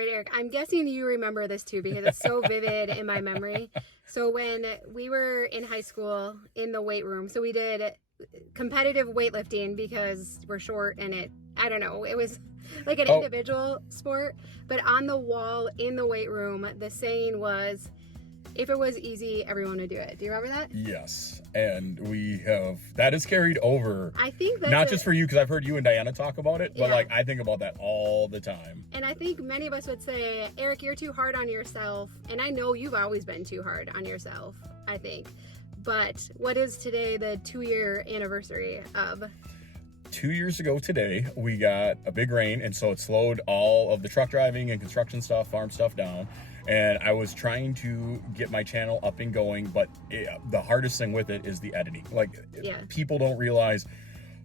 right, Eric, I'm guessing you remember this too because it's so vivid in my memory. So when we were in high school in the weight room, so we did competitive weightlifting because we're short and I don't know, it was like an individual sport, but on the wall in the weight room, the saying was, if it was easy, everyone would do it. Do you remember that? Yes. And that is carried over. I think that's not just for you, because I've heard you and Diana talk about it, but yeah. I think about that all the time. And I think many of us would say, Eric, you're too hard on yourself. And I know you've always been too hard on yourself, I think. But what is today the 2-year anniversary of? 2 years ago today, we got a big rain, and so it slowed all of the truck driving and construction stuff, farm stuff down. And I was trying to get my channel up and going, but the hardest thing with it is the editing. People don't realize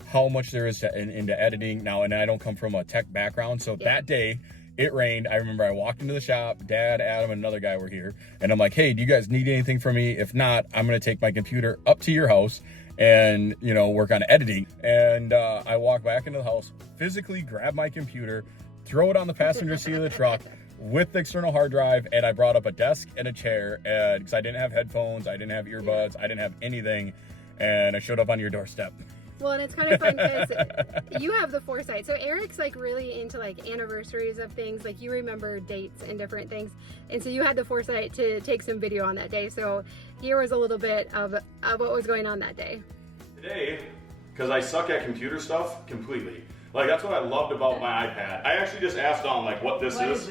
how much there is into editing now, and I don't come from a tech background. So that day, it rained. I remember I walked into the shop, Dad, Adam, and another guy were here, and I'm like, hey, do you guys need anything from me? If not, I'm gonna take my computer up to your house and work on editing. And I walk back into the house, physically grab my computer, throw it on the passenger seat of the truck with the external hard drive, and I brought up a desk and a chair, and because I didn't have headphones, I didn't have earbuds, I didn't have anything, and I showed up on your doorstep. Well, and it's kind of fun because you have the foresight. So Eric's like really into like anniversaries of things, like you remember dates and different things, and so you had the foresight to take some video on that day. So here was a little bit of what was going on that day. Today, because I suck at computer stuff completely. Like, that's what I loved about my iPad. I actually just asked Dawn, like, what is this?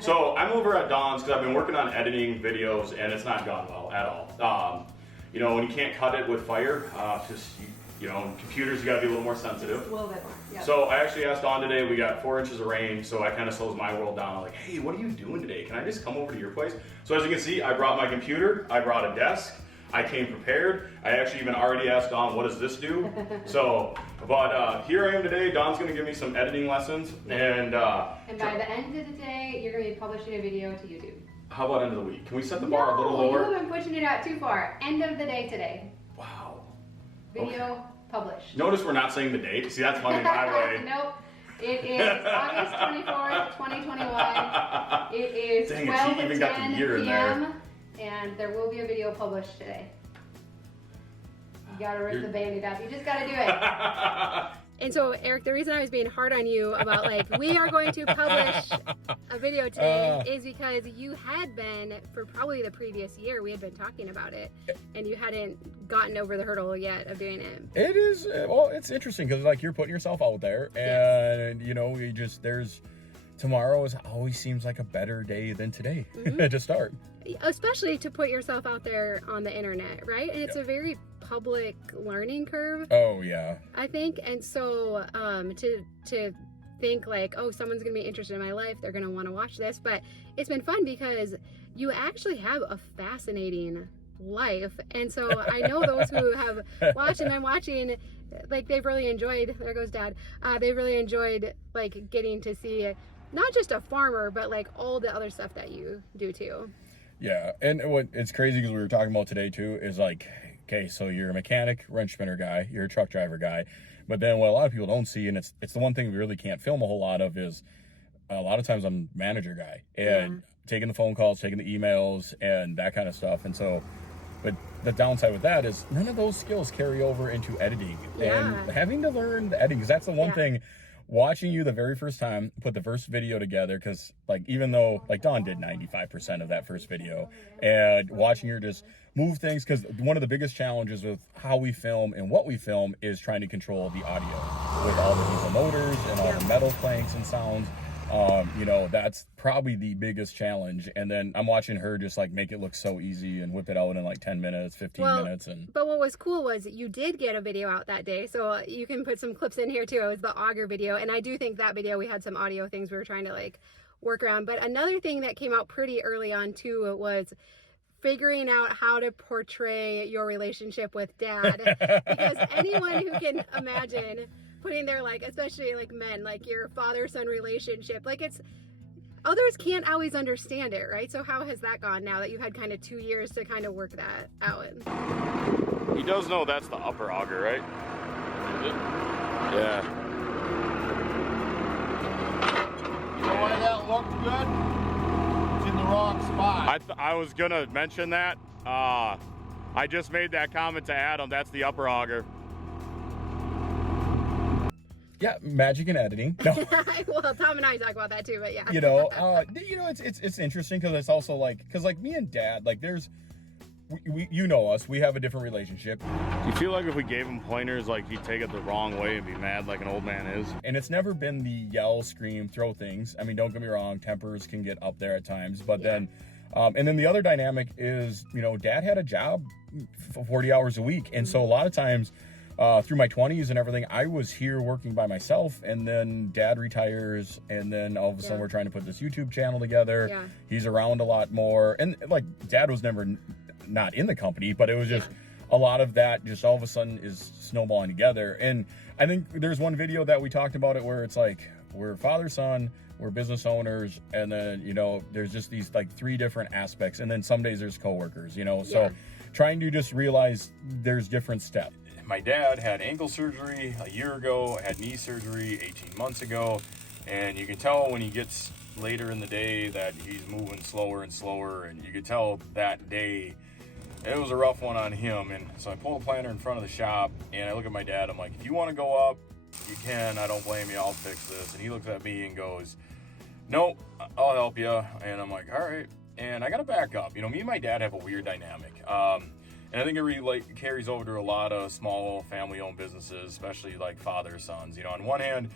So I'm over at Dawn's because I've been working on editing videos, and it's not gone well at all. When you can't cut it with fire, computers, you gotta be a little more sensitive. A little bit more, yeah. So I actually asked Dawn today, we got 4 inches of rain, so I kind of slows my world down. I'm like, hey, what are you doing today? Can I just come over to your place? So as you can see, I brought my computer, I brought a desk, I came prepared. I actually even already asked Dawn, what does this do? Here I am today. Dawn's gonna give me some editing lessons. And by the end of the day, you're gonna be publishing a video to YouTube. How about end of the week? Can we set the bar a little lower? You've been pushing it out too far. End of the day today. Wow. Video published. Notice we're not saying the date. See, that's money my way. Nope. It is August 24th, 2021. It is 12:10 p.m. And there will be a video published today. You gotta rip the Band-Aid off. You just gotta do it. And so, Eric, the reason I was being hard on you about we are going to publish a video today is because you had been, for probably the previous year, we had been talking about it, and you hadn't gotten over the hurdle yet of doing it. It is, it's interesting because you're putting yourself out there, and tomorrow always seems like a better day than today to start. Especially to put yourself out there on the internet, right? And it's a very public learning curve. Oh yeah. I think, and so to think someone's gonna be interested in my life, they're gonna want to watch this, but it's been fun because you actually have a fascinating life, and so I know those who have watched and been watching, they've really enjoyed. There goes Dad. They've really enjoyed getting to see not just a farmer, but all the other stuff that you do too. Yeah, and what it's crazy because we were talking about today too is okay, so you're a mechanic, wrench spinner guy, you're a truck driver guy, but then what a lot of people don't see, and it's the one thing we really can't film a whole lot of, is a lot of times I'm manager guy and taking the phone calls, taking the emails, and that kind of stuff. And so, but the downside with that is none of those skills carry over into editing and having to learn the editing, because that's the one thing. Watching you the very first time put the first video together, because even though Dawn did 95% of that first video, and watching her just move things, because one of the biggest challenges with how we film and what we film is trying to control the audio with all the diesel motors and all the metal clanks and sounds. That's probably the biggest challenge. And then I'm watching her just make it look so easy and whip it out in 10 minutes, 15 minutes. But what was cool was you did get a video out that day. So you can put some clips in here too. It was the auger video. And I do think that video, we had some audio things we were trying to work around. But another thing that came out pretty early on too was figuring out how to portray your relationship with Dad. Because anyone who can imagine putting their especially men, your father-son relationship, it's others can't always understand it, right? So how has that gone now that you've had kind of 2 years to kind of work that out? He does know that's the upper auger, right? Is it? Yeah. know why that looked good? It's in the wrong spot. I was gonna mention that. I just made that comment to Adam. That's the upper auger. Yeah, magic in editing. No. Well, Tom and I talk about that too, but yeah. It's interesting because it's also like, me and Dad, like there's, we you know us, we have a different relationship. Do you feel like if we gave him pointers, like he'd take it the wrong way and be mad like an old man is? And it's never been the yell, scream, throw things. I mean, don't get me wrong, tempers can get up there at times, but then, and then the other dynamic is, Dad had a job for 40 hours a week. And so a lot of times, through my 20s and everything, I was here working by myself, and then Dad retires, and then all of a sudden we're trying to put this YouTube channel together. Yeah. He's around a lot more, and like Dad was never not in the company, but it was just a lot of that just all of a sudden is snowballing together. And I think there's one video that we talked about it where it's like we're father son, we're business owners, and then there's just these like three different aspects, and then some days there's coworkers, so trying to just realize there's different steps. My dad had ankle surgery a year ago, had knee surgery 18 months ago, and you can tell when he gets later in the day that he's moving slower and slower, and you could tell that day it was a rough one on him. And so I pull a planter in front of the shop, and I look at my dad, I'm like, if you want to go up, you can, I don't blame you, I'll fix this. And he looks at me and goes, nope, I'll help you. And I'm like, all right. And I got to back up. Me and my dad have a weird dynamic. And I think it really carries over to a lot of small family-owned businesses, especially like father-sons. On one hand,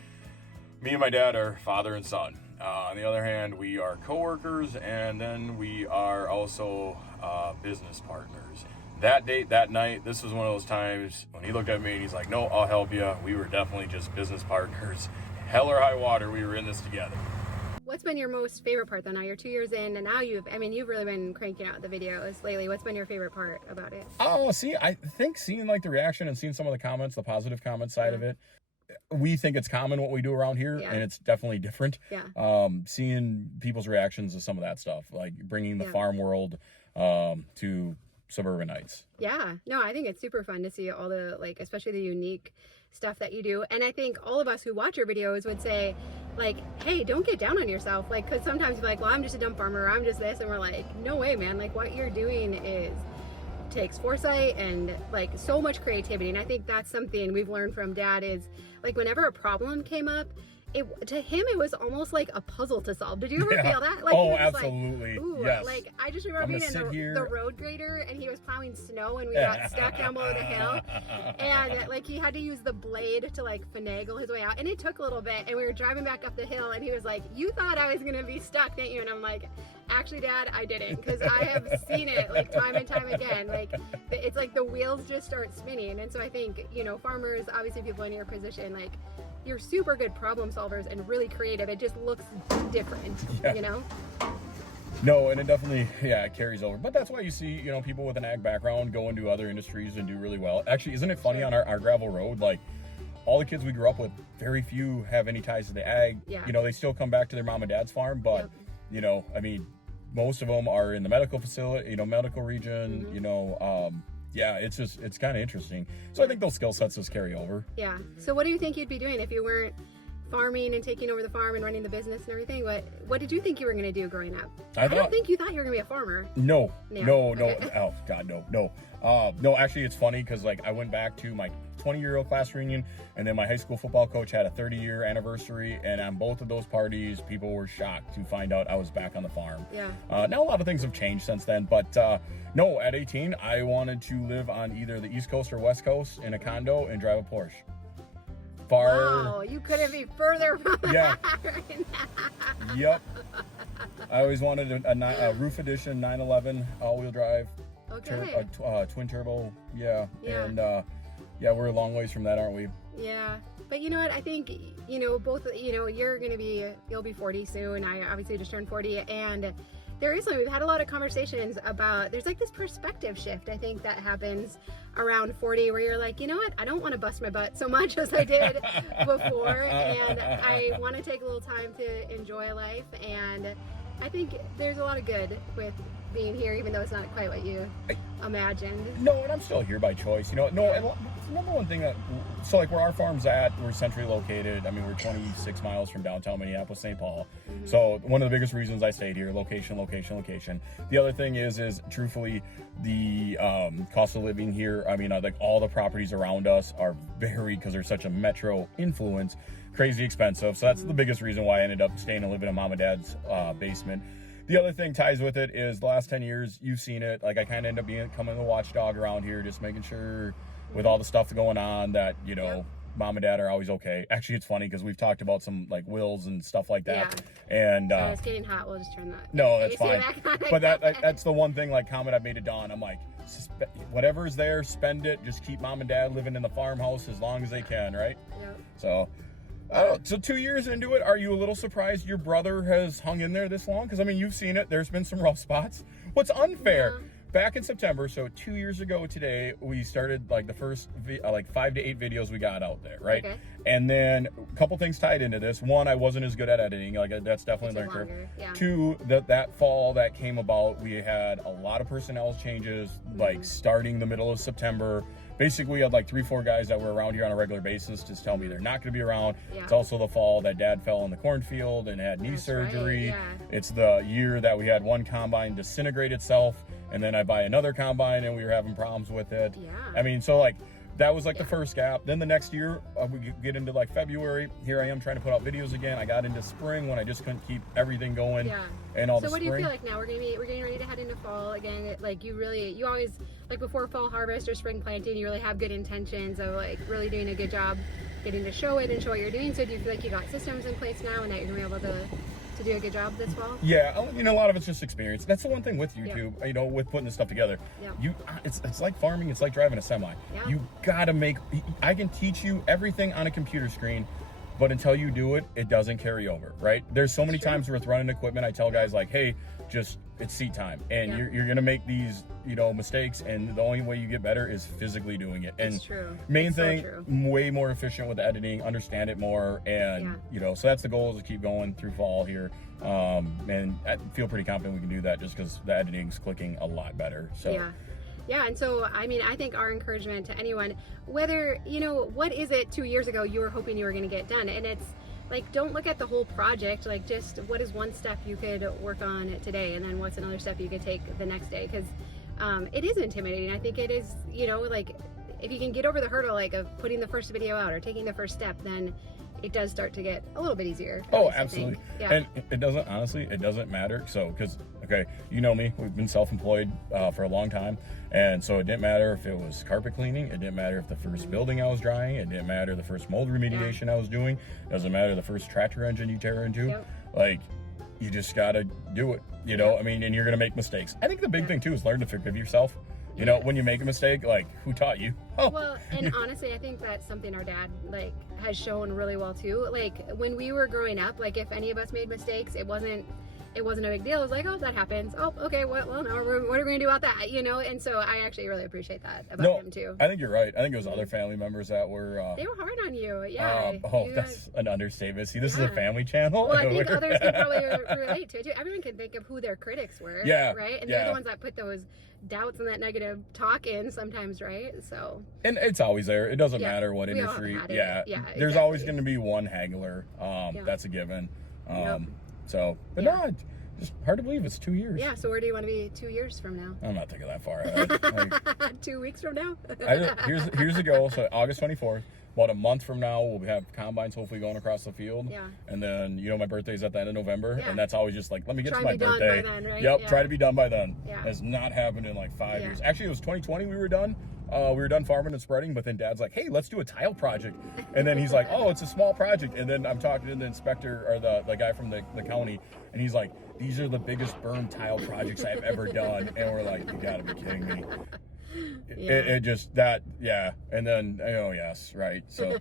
me and my dad are father and son. On the other hand, we are coworkers, and then we are also business partners. That night, this was one of those times when he looked at me and he's like, no, I'll help you. We were definitely just business partners. Hell or high water, we were in this together. What's been your most favorite part though? Now you're 2 years in, and now you've really been cranking out the videos lately. What's been your favorite part about it? Oh, I think seeing like the reaction and seeing some of the comments, the positive comment side of it, we think it's common what we do around here, and it's definitely different. Seeing people's reactions to some of that stuff, like bringing the farm world to suburbanites. Yeah, no, I think it's super fun to see all the, like, especially the unique stuff that you do. And I think all of us who watch your videos would say, like, hey, don't get down on yourself. Like, because sometimes you're like, well, I'm just a dumb farmer, I'm just this. And we're like, no way, man. Like, what you're doing takes foresight and like so much creativity. And I think that's something we've learned from Dad is, like, whenever a problem came up, to him it was almost like a puzzle to solve. Did you ever feel that? Like, oh, absolutely. Like, ooh, yes. Like, I just remember being in the road grader, and he was plowing snow, and we got stuck down below the hill, and like he had to use the blade to like finagle his way out, and it took a little bit. And we were driving back up the hill, and he was like, "You thought I was gonna be stuck, didn't you?" And I'm like, "Actually, Dad, I didn't, because I have seen it like time and time again. Like, it's like the wheels just start spinning." And so I think, farmers, obviously people in your position, like, you're super good problem solvers and really creative. It just looks different, No, and it definitely, it carries over. But that's why you see, people with an ag background go into other industries and do really well. Actually, isn't it funny on our gravel road, like, all the kids we grew up with, very few have any ties to the ag. They still come back to their mom and dad's farm, but, I mean, most of them are in the medical facility, medical region, it's kind of interesting. So I think those skill sets just carry over. Yeah. So what do you think you'd be doing if you weren't farming and taking over the farm and running the business and everything? What did you think you were going to do growing up? I don't think you thought you were going to be a farmer. No. Okay. Oh God, no. No, actually it's funny because like I went back to my 20-year-old class reunion, and then my high school football coach had a 30-year anniversary, and on both of those parties people were shocked to find out I was back on the farm. Now a lot of things have changed since then, but no, at 18 I wanted to live on either the East Coast or West Coast in a condo and drive a Porsche. Wow, you couldn't be further from that right now. Yep. I always wanted a roof edition 911 all-wheel drive. Okay. Twin turbo. And we're a long ways from that, aren't we? Yeah. But you know what? I think, both, you'll be 40 soon. I obviously just turned 40. And we've had a lot of conversations about, there's like this perspective shift, I think, that happens around 40 where you're like, you know what? I don't want to bust my butt so much as I did before. And I want to take a little time to enjoy life. And I think there's a lot of good with being here, even though it's not quite what you imagined. No, and I'm still here by choice. And the number one thing so like where our farm's at, we're centrally located. I mean, we're 26 miles from downtown Minneapolis, St. Paul. Mm-hmm. So one of the biggest reasons I stayed here, location. The other thing is truthfully, the cost of living here. I mean, like all the properties around us are because there's such a metro influence, crazy expensive. So that's the biggest reason why I ended up staying and living in mom and dad's basement. The other thing ties with it is the last 10 years, you've seen it. Like I kind of end up becoming the watchdog around here, just making sure with all the stuff going on that, mom and dad are always okay. Actually, it's funny because we've talked about some like wills and stuff like that. Yeah. And so it's getting hot. We'll just turn that. No, that's fine. But that's the one thing, like comment I've made to Dawn. I'm like, whatever's there, spend it. Just keep mom and dad living in the farmhouse as long as they can, right? Yep. So. So 2 years into it, are you a little surprised your brother has hung in there this long? Because, I mean, you've seen it. There's been some rough spots. What's unfair, back in September, so 2 years ago today, we started, like, the first, 5 to 8 videos we got out there, right? Okay. And then a couple things tied into this. One, I wasn't as good at editing. Like, that's definitely learned curve. Yeah. Two, that fall that came about, we had a lot of personnel changes, like, starting the middle of September. Basically, we had like 3-4 guys that were around here on a regular basis just tell me they're not going to be around. Yeah. It's also the fall that dad fell in the cornfield and had knee surgery. Right, yeah. It's the year that we had one combine disintegrate itself, and then I buy another combine and we were having problems with it. Yeah. I mean, so like that was like the first gap. Then the next year, we get into like February. Here I am trying to put out videos again. I got into spring when I just couldn't keep everything going. Yeah. And all. So what do you feel like now? We're getting ready to head into fall again. Like you always, like before fall harvest or spring planting, you really have good intentions of like really doing a good job getting to show it and show what you're doing. So do you feel like you got systems in place now and that you're gonna be able to do a good job this fall? Yeah, a lot of it's just experience. That's the one thing with YouTube, with putting this stuff together. Yeah. It's like farming, it's like driving a semi. Yeah. You gotta I can teach you everything on a computer screen, but until you do it, it doesn't carry over, right? There's so many times with running equipment, I tell guys like, hey, it's seat time. And you're gonna make these, mistakes, and the only way you get better is physically doing it. And main thing, way more efficient with the editing, understand it more, and so that's the goal, is to keep going through fall here. And I feel pretty confident we can do that just because the editing's clicking a lot better. So yeah, and so, I mean, I think our encouragement to anyone, whether, what is it 2 years ago you were hoping you were going to get done? And it's like, don't look at the whole project, like just what is one step you could work on today, and then what's another step you could take the next day, because it is intimidating. I think it is, like if you can get over the hurdle, like of putting the first video out or taking the first step, then it does start to get a little bit easier. Oh, absolutely. Yeah. And it doesn't matter. So, because, okay, you know me, we've been self-employed for a long time. And so it didn't matter if it was carpet cleaning. It didn't matter if the first building I was drying. It didn't matter the first mold remediation I was doing. It doesn't matter the first tractor engine you tear into. Yep. Like, you just got to do it, I mean, and you're going to make mistakes. I think the big thing, too, is learn to forgive yourself. When you make a mistake, like, who taught you? Oh. Well, and honestly, I think that's something our dad, like, has shown really well, too. Like, when we were growing up, like, if any of us made mistakes, it wasn't a big deal. It was like, oh, that happens. Oh, okay, well, no, what are we going to do about that, And so I actually really appreciate that about him, too. I think you're right. I think it was other family members that were... they were hard on you, yeah. That's an understatement. See, this is a family channel. Well, I think others can probably relate to it, too. Everyone can think of who their critics were, right? And they're the ones that put those doubts and that negative talk in sometimes, right? So, and it's always there. It doesn't matter what industry. There's always going to be one haggler. That's a given. So, but no, just hard to believe it's 2 years. Yeah. So where do you want to be 2 years from now? I'm not thinking that far ahead. 2 weeks from now. Here's the goal. So August 24th. About a month from now, we'll have combines hopefully going across the field. Yeah. And then, my birthday's at the end of November. Yeah. And that's always just like, let me get to my birthday. Try to be done by then, right? Yep. Yeah. Try to be done by then. Yeah. Has not happened in like 5 years. Actually, it was 2020 we were done. We were done farming and spreading, but then Dad's like, hey, let's do a tile project. And then he's like, oh, it's a small project. And then I'm talking to the inspector, or the guy from the county, and he's like, these are the biggest berm tile projects I've ever done. And we're like, you gotta be kidding me. It just that, and then, oh yes, right, so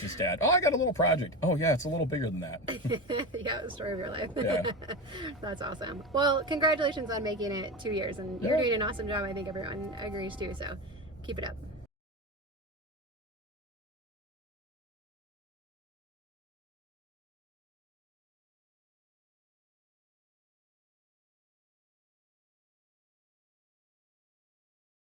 just Dad, oh, I got a little project, oh yeah, it's a little bigger than that. The story of your life. That's awesome. Well, congratulations on making it 2 years, and you're doing an awesome job. I think everyone agrees too, so keep it up.